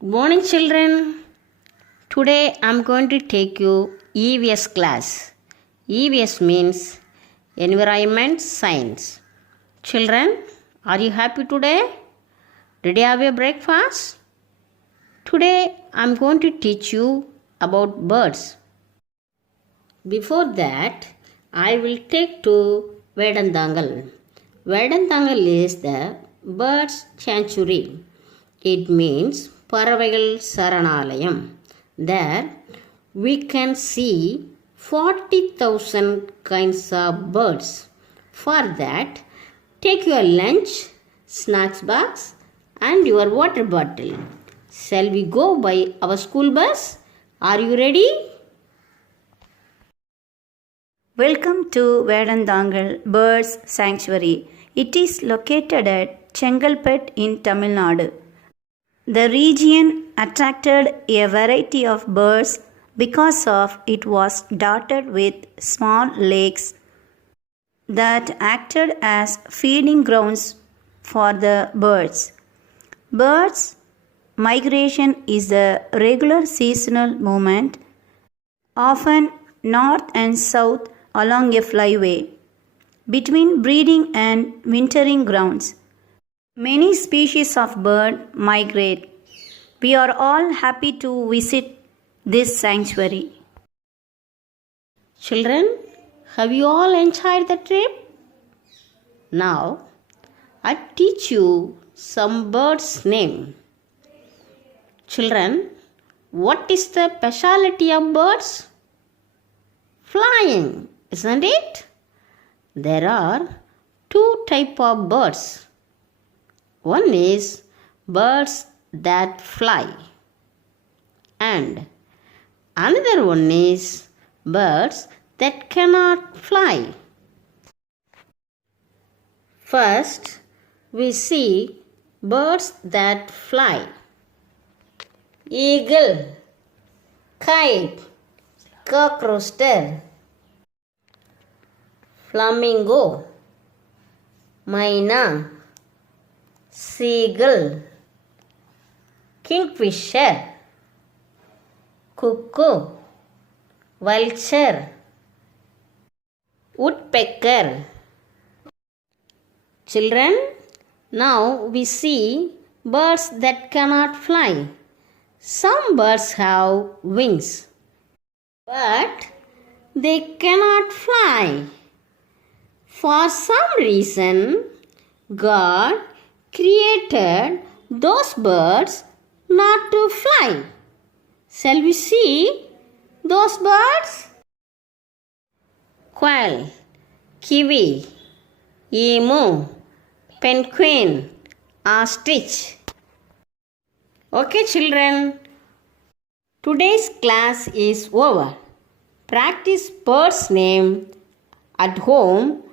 Good morning, children. Today I am going to take you EVS class. EVS means Environment Science. Children, are you happy today? Did you have a breakfast? Today I am going to teach you about birds. Before that, I will take to Vedantangal. Vedantangal is the birds sanctuary. It means பறவைகள் சரணாலயம். There we can see 40,000 kinds of birds. For that, take your lunch, snacks box and your water bottle. Shall we go by our school bus? Are you ready? Welcome to Vedantangal Birds Sanctuary. It is located at Chengalpet in Tamil Nadu. The region attracted a variety of birds because of it was dotted with small lakes that acted as feeding grounds for the birds. Birds migration is a regular seasonal movement, often north and south along a flyway between breeding and wintering grounds. Many species of bird migrate. We are all happy to visit this sanctuary. Children, have you all enjoyed the trip? Now, I teach you some birds' name. Children, what is the speciality of birds? Flying, isn't it? There are two types of birds. One is birds that fly and another one is birds that cannot fly. First, we see birds that fly. Eagle, kite, cockroaster, flamingo, myna, seagull, kingfisher, cuckoo, vulture, woodpecker. Children, now we see birds that cannot fly. Some birds have wings, but they cannot fly. For some reason, God created those birds not to fly. Shall we see those birds? Quail, kiwi, emu, penguin, ostrich. Okay, children. Today's class is over. Practice birds' name at home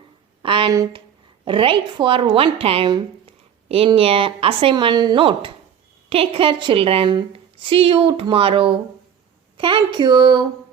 and write for one time in a assignment note. Take care, children. See you tomorrow. Thank you.